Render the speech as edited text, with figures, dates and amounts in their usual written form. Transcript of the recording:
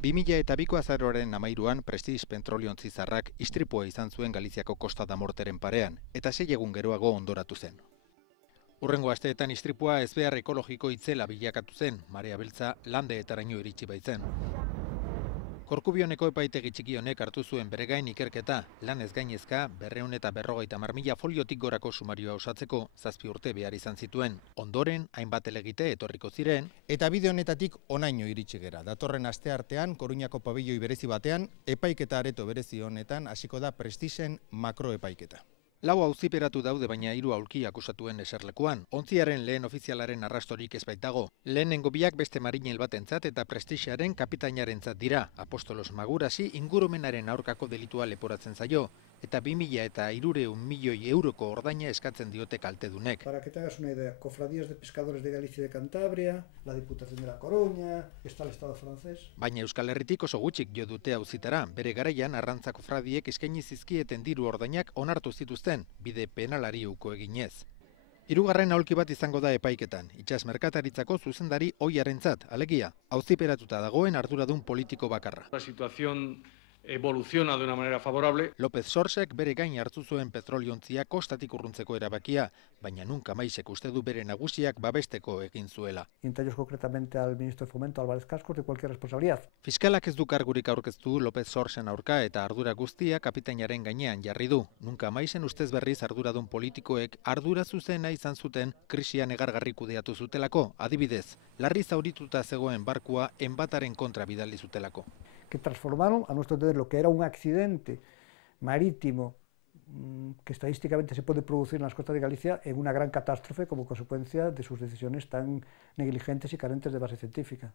2002ko azaroaren 13an Prestige petroliontzi zarrak istripua izan zuen Galiziako Costa da Morteren parean, eta 6 egun geroago hondoratu zen. Hurrengo asteetan istripua ezbehar ekologiko itzela bilakatu zen, marea beltza landeetaraino iritsi baitzen. Korkubioneko epaitegi txiki honek hartu zuen bere gain ikerketa, lanez gainezka 250.000 foliotik gorako sumarioa osatzeko 7 urte behar izan zituen. Ondoren, hainbat helegite etorriko ziren, eta bide honetatik honaino iritsi gera. Datorren asteartean, Koruñako pabilloi berezi batean, epaiketa areto berezi honetan hasiko da Prestigeen makroepaiketa. 4 auziperatu daude baina 3 aulki akusatuen eserlekuan. Ontziaren lehen ofizialaren arrastorik ez baitago. Lehenengo biak beste marinel batentzat eta Prestigearen kapitainarentzat dira. Apostolos Magurasi ingurumenaren aurkako delitua leporatzen zaio, eta 2.300 milioi euroko ordaina eskatzen diote kaltedunek. Para que te hagas una idea, cofradías de pescadores de Galicia y de Cantabria, la Diputación de la Coruña, está el Estado francés. Baina Euskal Herritik oso gutxik jo dute auzitara, bere garaian arrantza kofradiek eskaini zizkieten diru ordainak onartu zituzten, bide penalari uko eginez. Hirugarren aulki bat izango da epaiketan, itsas merkataritzako zuzendari ohiarentzat, alegia, auziperatuta dagoen arduradun politiko bakarra. La situación evoluciona de una manera favorable. López Sorsek bere gain hartu zuen petroliontzia kostatik urruntzeko erabakia, baina nunca maisek uste du bere nagusiak babesteko egin zuela. Y entre ellos concretamente al ministro de Fomento, Álvarez Cascos, de cualquier responsabilidad. Fiskalak ez du kargurik aurkeztu López Sorsen aurka eta ardura guztia kapitainaren gainean jarri du. Nunca maisen ustez berriz arduradun politikoek ardura zuzena izan zuten krisia negargarri kudeatu zutelako, adibidez, larri zaurituta zegoen barkua enbataren kontra bidali zutelako. Que transformaron, a nuestro entender, lo que era un accidente marítimo que estadísticamente se puede producir en las costas de Galicia en una gran catástrofe como consecuencia de sus decisiones tan negligentes y carentes de base científica.